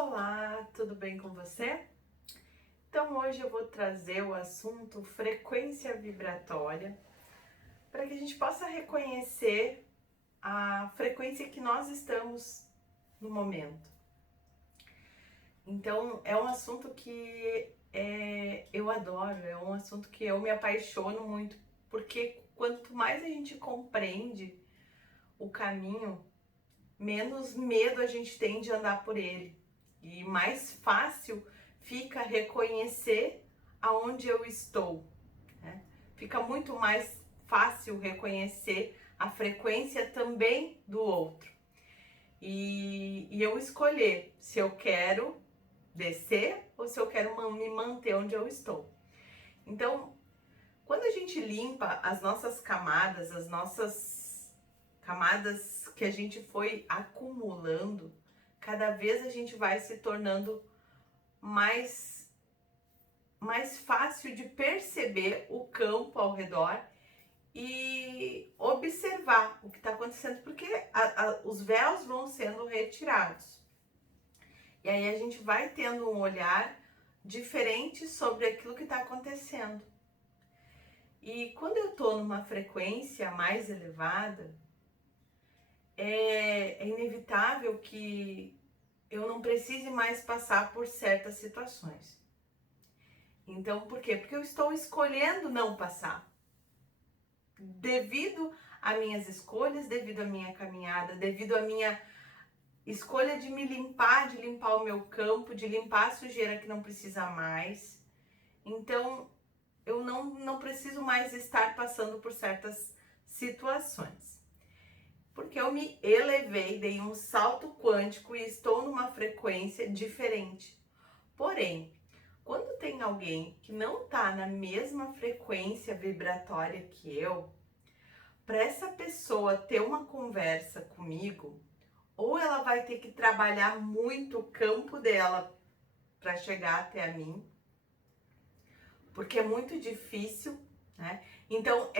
Olá, tudo bem com você? Então hoje eu vou trazer o assunto frequência vibratória para que a gente possa reconhecer a frequência que nós estamos no momento. Então é um assunto que eu adoro, é um assunto que eu me apaixono muito, porque quanto mais a gente compreende o caminho, menos medo a gente tem de andar por ele. E mais fácil fica reconhecer aonde eu estou, né? Fica muito mais fácil reconhecer a frequência também do outro. E eu escolher se eu quero descer ou se eu quero me manter onde eu estou. Então, quando a gente limpa as nossas camadas, as nossas camadas que a gente foi acumulando, cada vez a gente vai se tornando mais fácil de perceber o campo ao redor e observar o que está acontecendo, porque os véus vão sendo retirados. E aí a gente vai tendo um olhar diferente sobre aquilo que está acontecendo. E quando eu estou numa frequência mais elevada, é inevitável que eu não precise mais passar por certas situações. Então, por quê? Porque eu estou escolhendo não passar. Devido às minhas escolhas, devido à minha caminhada, devido à minha escolha de me limpar, de limpar o meu campo, de limpar a sujeira que não precisa mais. Então, eu não preciso mais estar passando por certas situações. Porque eu me elevei, dei um salto quântico e estou numa frequência diferente. Porém, quando tem alguém que não está na mesma frequência vibratória que eu, para essa pessoa ter uma conversa comigo, ou ela vai ter que trabalhar muito o campo dela para chegar até a mim, porque é muito difícil, né? Então,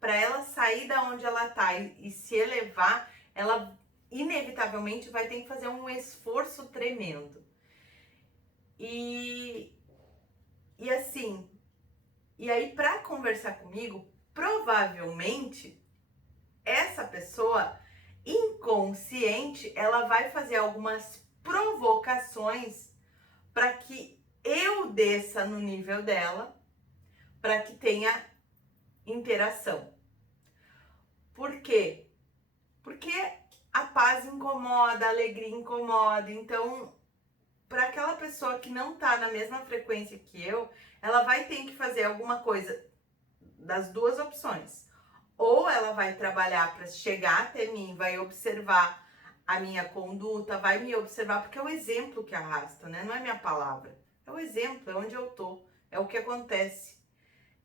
para ela sair da onde ela está e se elevar, ela inevitavelmente vai ter que fazer um esforço tremendo. E assim, e aí para conversar comigo, provavelmente essa pessoa inconsciente, ela vai fazer algumas provocações para que eu desça no nível dela, para que tenha interação. Por quê? Porque a paz incomoda, a alegria incomoda. Então, para aquela pessoa que não está na mesma frequência que eu, ela vai ter que fazer alguma coisa das duas opções. Ou ela vai trabalhar para chegar até mim, vai observar a minha conduta, vai me observar, porque é o exemplo que arrasta, né? Não é minha palavra. É o exemplo, é onde eu tô, é o que acontece.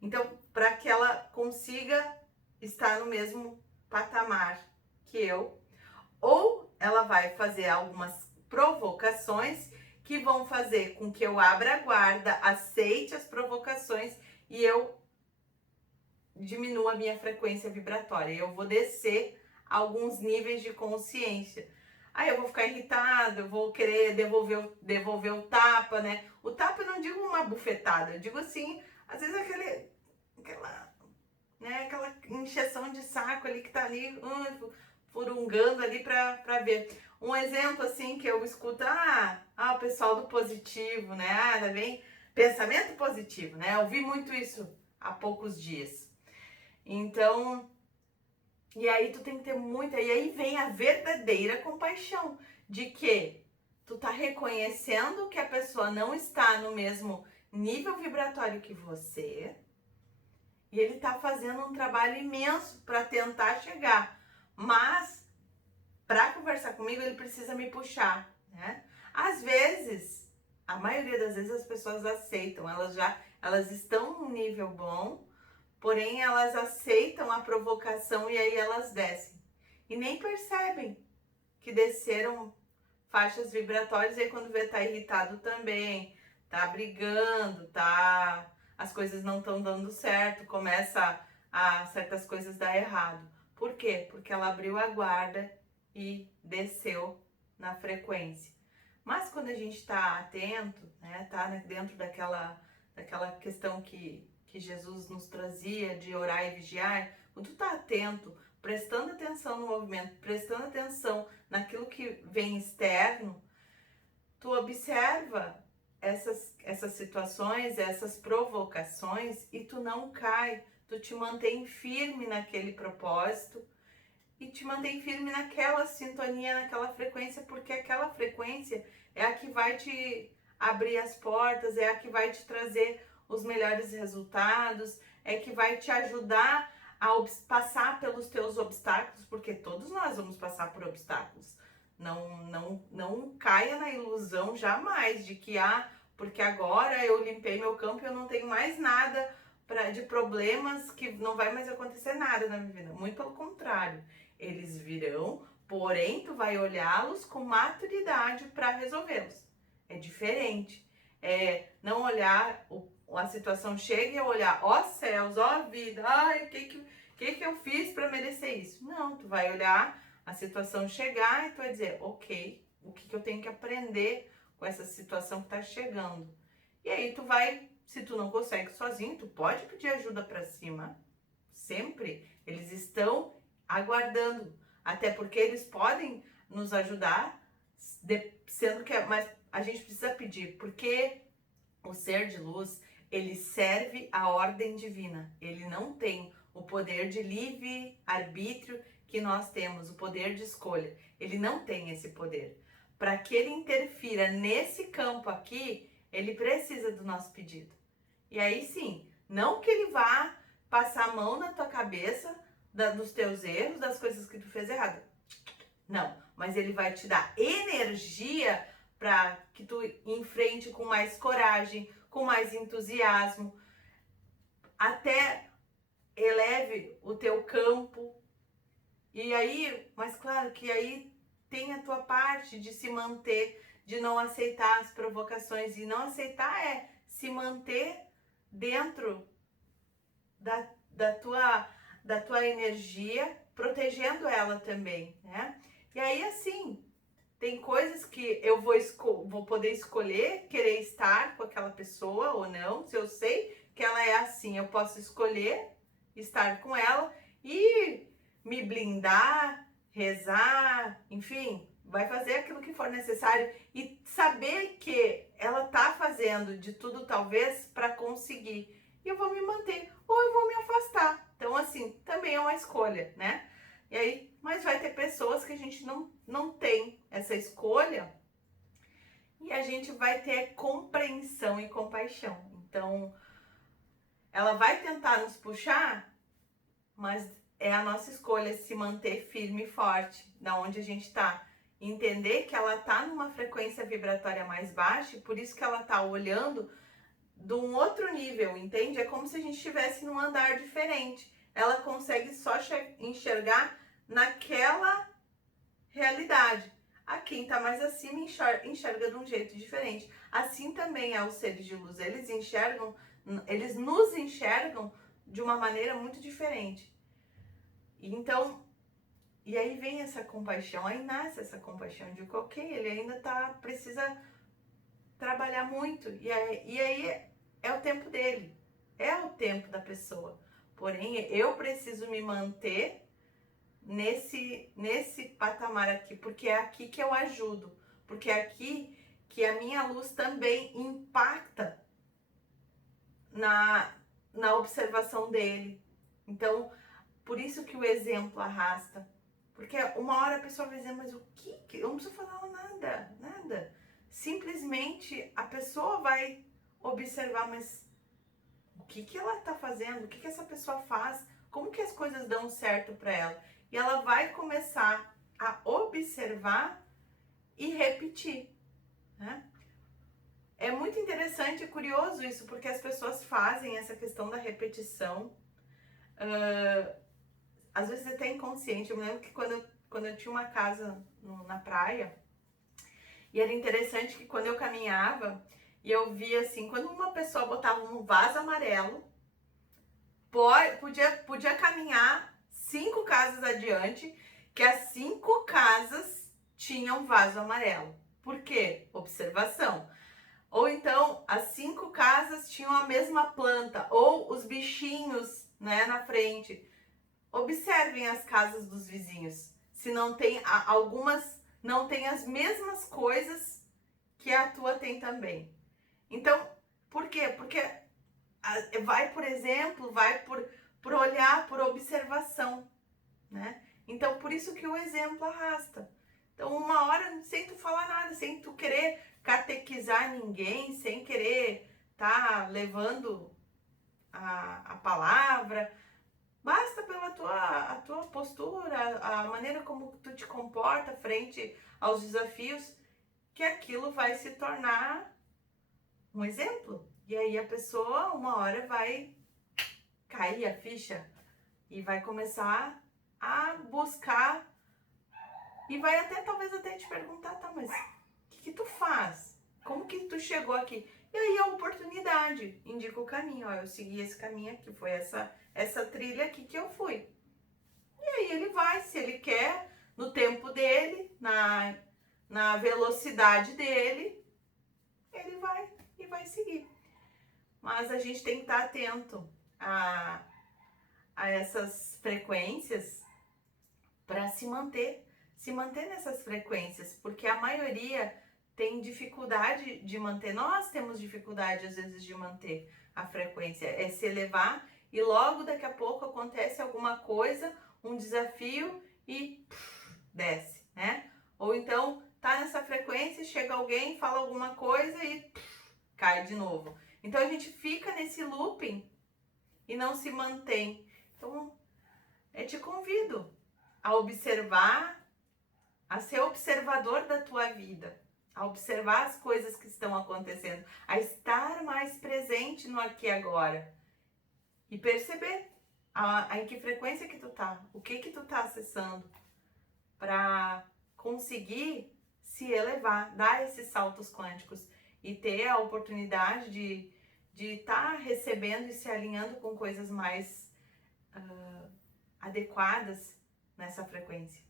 Então, para que ela consiga estar no mesmo patamar que eu, ou ela vai fazer algumas provocações que vão fazer com que eu abra a guarda, aceite as provocações e eu diminua a minha frequência vibratória. Eu vou descer alguns níveis de consciência. Aí eu vou ficar irritada, eu vou querer devolver o tapa, né? O tapa eu não digo uma bufetada, eu digo assim, às vezes aquela injeção de saco ali que tá ali furungando ali pra ver. Um exemplo assim que eu escuto, o pessoal do positivo, né? Tá bem? Pensamento positivo, né? Eu ouvi muito isso há poucos dias. Então, e aí tu tem que ter muita, e aí vem a verdadeira compaixão, de que tu tá reconhecendo que a pessoa não está no mesmo nível vibratório que você, e ele tá fazendo um trabalho imenso para tentar chegar, mas para conversar comigo ele precisa me puxar, né? Às vezes, a maioria das vezes as pessoas aceitam, elas estão num nível bom, porém elas aceitam a provocação e aí elas descem. E nem percebem que desceram faixas vibratórias e aí quando vê tá irritado também, tá brigando, as coisas não estão dando certo, começa a certas coisas dar errado. Por quê? Porque ela abriu a guarda e desceu na frequência. Mas quando a gente está atento, né, tá dentro daquela questão que Jesus nos trazia de orar e vigiar, quando tu tá atento, prestando atenção no movimento, prestando atenção naquilo que vem externo, tu observa essas situações, essas provocações e tu não cai, tu te mantém firme naquele propósito e te mantém firme naquela sintonia, naquela frequência, porque aquela frequência é a que vai te abrir as portas, é a que vai te trazer os melhores resultados, é que vai te ajudar a passar pelos teus obstáculos, porque todos nós vamos passar por obstáculos. Não caia na ilusão jamais de que, porque agora eu limpei meu campo e eu não tenho mais nada de problemas, que não vai mais acontecer nada na minha vida. Muito pelo contrário, eles virão, porém tu vai olhá-los com maturidade para resolvê-los. É diferente. Não olhar, a situação chega e eu olhar, ó céus, ó vida, ai, o que eu fiz para merecer isso? Não, tu vai olhar a situação chegar e tu vai dizer, ok, o que eu tenho que aprender com essa situação que está chegando? E aí tu vai, se tu não consegue sozinho, tu pode pedir ajuda para cima, sempre. Eles estão aguardando, até porque eles podem nos ajudar, sendo que, mas a gente precisa pedir, porque o ser de luz, ele serve à ordem divina, ele não tem o poder de livre arbítrio que nós temos, o poder de escolha. Ele não tem esse poder. Para que ele interfira nesse campo aqui, ele precisa do nosso pedido. E aí sim, não que ele vá passar a mão na tua cabeça dos teus erros, das coisas que tu fez errado. Não, mas ele vai te dar energia para que tu enfrente com mais coragem, com mais entusiasmo, até eleve o teu campo. E aí, mas claro que aí tem a tua parte de se manter, de não aceitar as provocações. E não aceitar é se manter dentro da tua energia, protegendo ela também, né? E aí, assim, tem coisas que eu vou poder escolher, querer estar com aquela pessoa ou não. Se eu sei que ela é assim, eu posso escolher estar com ela e me blindar, rezar, enfim, vai fazer aquilo que for necessário e saber que ela tá fazendo de tudo talvez para conseguir. E eu vou me manter ou eu vou me afastar. Então assim, também é uma escolha, né? E aí, mas vai ter pessoas que a gente não tem essa escolha e a gente vai ter compreensão e compaixão. Então, ela vai tentar nos puxar, mas é a nossa escolha se manter firme e forte da onde a gente está. Entender que ela está numa frequência vibratória mais baixa e por isso que ela está olhando de um outro nível, entende? É como se a gente estivesse num andar diferente. Ela consegue só enxergar naquela realidade. A quem está mais acima enxerga de um jeito diferente. Assim também é os seres de luz. Eles nos enxergam de uma maneira muito diferente. Então, e aí vem essa compaixão, aí nasce essa compaixão de que, ok, ele ainda precisa trabalhar muito. E aí é o tempo dele, é o tempo da pessoa. Porém, eu preciso me manter nesse patamar aqui, porque é aqui que eu ajudo, porque é aqui que a minha luz também impacta na observação dele. Então, por isso que o exemplo arrasta. Porque uma hora a pessoa vai dizer, mas o que? Eu não preciso falar nada. Simplesmente a pessoa vai observar, mas o que ela está fazendo? O que essa pessoa faz? Como que as coisas dão certo para ela? E ela vai começar a observar e repetir, né? É muito interessante e curioso isso, porque as pessoas fazem essa questão da repetição, às vezes até inconsciente. Eu me lembro que quando eu tinha uma casa na praia, e era interessante que quando eu caminhava, e eu via assim, quando uma pessoa botava um vaso amarelo, podia caminhar 5 casas adiante, que as 5 casas tinham vaso amarelo. Por quê? Observação. Ou então, as 5 casas tinham a mesma planta, ou os bichinhos, né, na frente. Observem as casas dos vizinhos. Se não tem, algumas não têm as mesmas coisas que a tua tem também. Então, por quê? Porque vai por exemplo, vai por olhar, por observação, né? Então, por isso que o exemplo arrasta. Então, uma hora, sem tu falar nada, sem tu querer catequizar ninguém, sem querer tá levando a palavra, basta pela a tua postura, a maneira como tu te comporta frente aos desafios, que aquilo vai se tornar um exemplo. E aí a pessoa, uma hora, vai cair a ficha e vai começar a buscar e vai até, talvez até te perguntar, tá, mas o que tu faz? Como que tu chegou aqui? E aí a oportunidade indica o caminho, ó, eu segui esse caminho aqui, foi essa trilha aqui que eu fui. E aí ele vai, se ele quer, no tempo dele, na velocidade dele, ele vai e vai seguir. Mas a gente tem que estar atento a essas frequências para se manter nessas frequências, porque a maioria tem dificuldade de manter. Nós temos dificuldade às vezes de manter a frequência, é se elevar e logo daqui a pouco acontece alguma coisa, um desafio e desce, né? Ou então tá nessa frequência, chega alguém, fala alguma coisa e cai de novo. Então a gente fica nesse looping e não se mantém. Então eu te convido a observar, a ser observador da tua vida, a observar as coisas que estão acontecendo, a estar mais presente no aqui e agora e perceber em que frequência que tu tá, o que tu tá acessando para conseguir se elevar, dar esses saltos quânticos e ter a oportunidade de estar recebendo e se alinhando com coisas mais adequadas nessa frequência.